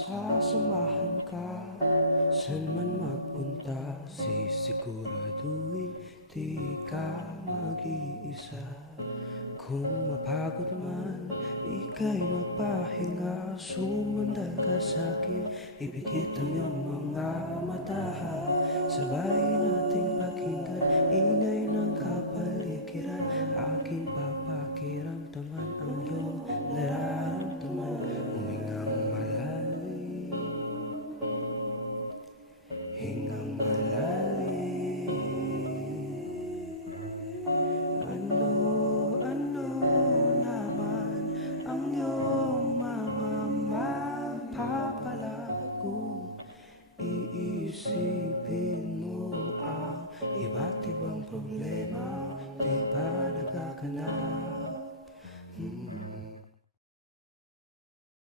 Sasamahan ka, saan man magpunta, sisiguraduhin di ka mag-iisa. Kung mapagod man, ika'y magpahinga. Sumandal ka sa'kin, ipikit ang iyong mga mata. Sabay nating pakinggan, ingay ng kapaligiran. Aking papakiramdaman ang